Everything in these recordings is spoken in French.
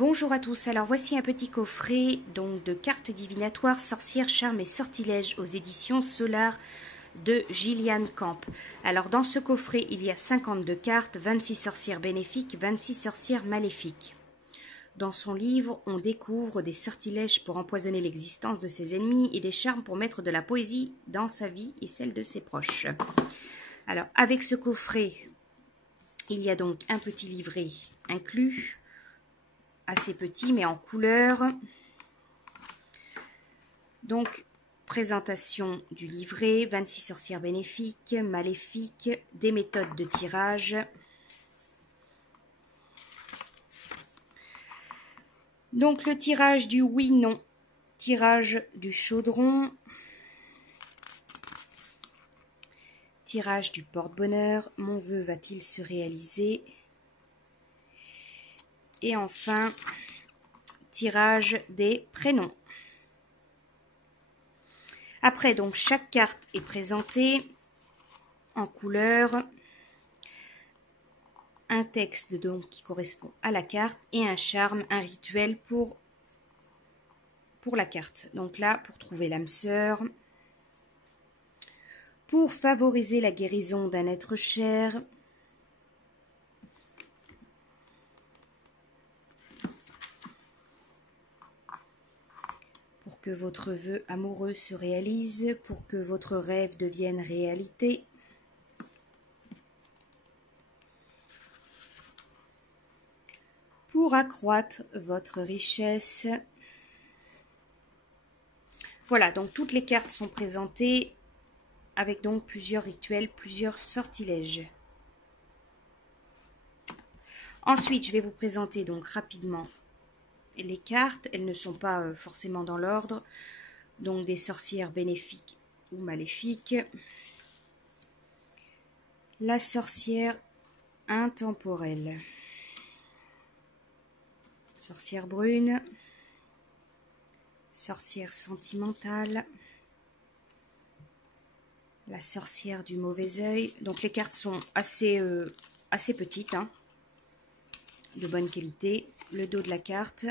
Bonjour à tous, alors voici un petit coffret donc de cartes divinatoires, sorcières, charmes et sortilèges aux éditions Solar de Gillian Camp. Alors dans ce coffret il y a 52 cartes, 26 sorcières bénéfiques, 26 sorcières maléfiques. Dans son livre, on découvre des sortilèges pour empoisonner l'existence de ses ennemis et des charmes pour mettre de la poésie dans sa vie et celle de ses proches. Alors avec ce coffret, il y a donc un petit livret inclus, assez petit mais en couleur. Donc présentation du livret, 26 sorcières bénéfiques, maléfiques, des méthodes de tirage. Donc le tirage du oui-non, tirage du chaudron, tirage du porte-bonheur, mon vœu va-t-il se réaliser? Et enfin, tirage des prénoms. Après, donc, chaque carte est présentée en couleur, un texte donc qui correspond à la carte et un charme, un rituel pour la carte. Donc là, pour trouver l'âme sœur, pour favoriser la guérison d'un être cher, pour que votre vœu amoureux se réalise, pour que votre rêve devienne réalité, pour accroître votre richesse. Voilà, donc toutes les cartes sont présentées avec donc plusieurs rituels, plusieurs sortilèges. Ensuite, je vais vous présenter donc rapidement les cartes. Elles ne sont pas forcément dans l'ordre. Donc des sorcières bénéfiques ou maléfiques. La sorcière intemporelle. Sorcière brune. Sorcière sentimentale. La sorcière du mauvais œil. Donc les cartes sont assez petites, hein, de bonne qualité. Le dos de la carte.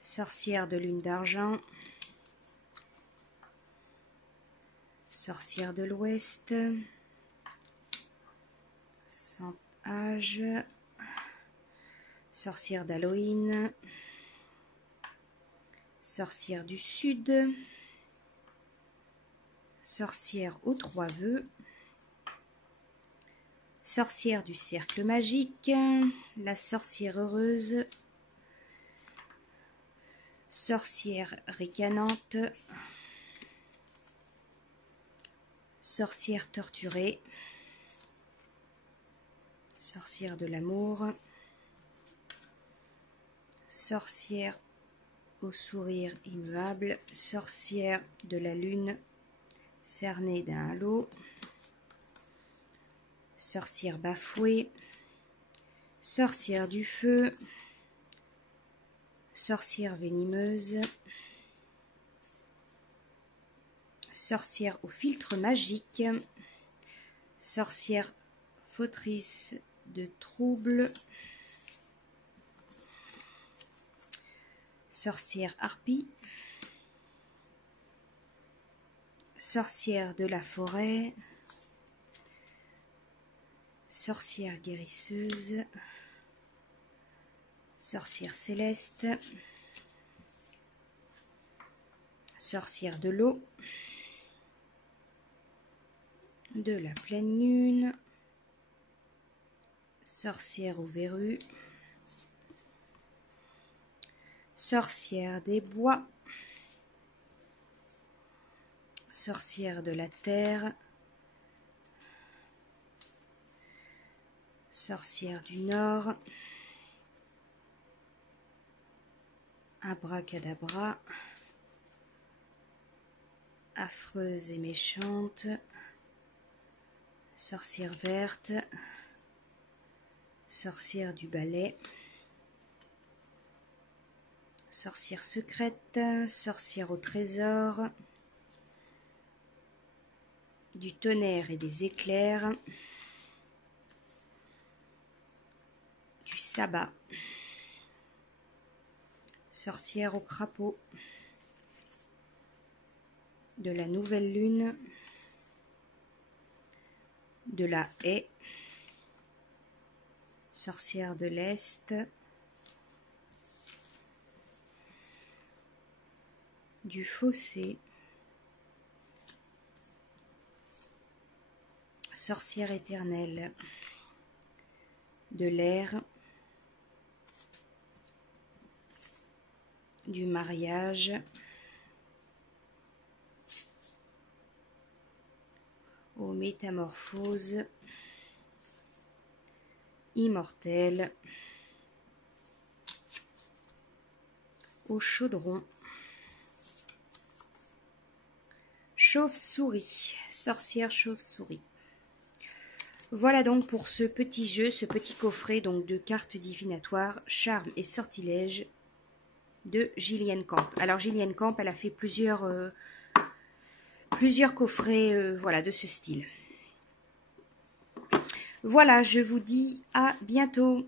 Sorcière de lune d'argent. Sorcière de l'Ouest. Sans âge. Sorcière d'Halloween. Sorcière du Sud. Sorcière aux 3 vœux. Sorcière du cercle magique. La sorcière heureuse. Sorcière ricanante. Sorcière torturée. Sorcière de l'amour. Sorcière au sourire immuable. Sorcière de la lune cernée d'un halo. Sorcière bafouée. Sorcière du feu. Sorcière venimeuse. Sorcière au filtre magique. Sorcière fautrice de troubles. Sorcière harpie. Sorcière de la forêt. Sorcière guérisseuse. Sorcière céleste. Sorcière de l'eau. De la pleine lune. Sorcière aux verrues. Sorcière des bois. Sorcière de la terre. Sorcière du nord. Abracadabra. Affreuse et méchante. Sorcière verte. Sorcière du balai. Sorcière secrète. Sorcière au trésor. du tonnerre et des éclairs, du sabbat, sorcière au crapaud, de la nouvelle lune, de la haie, sorcière de l'Est, du fossé, sorcière éternelle, de l'air, du mariage, aux métamorphoses, immortelles, au chaudron, chauve-souris, sorcière chauve-souris. Voilà donc pour ce petit jeu, ce petit coffret donc de cartes divinatoires, charmes et sortilèges de Gillian Camp. Alors Gillian Camp, elle a fait plusieurs coffrets voilà, de ce style. Voilà, je vous dis à bientôt.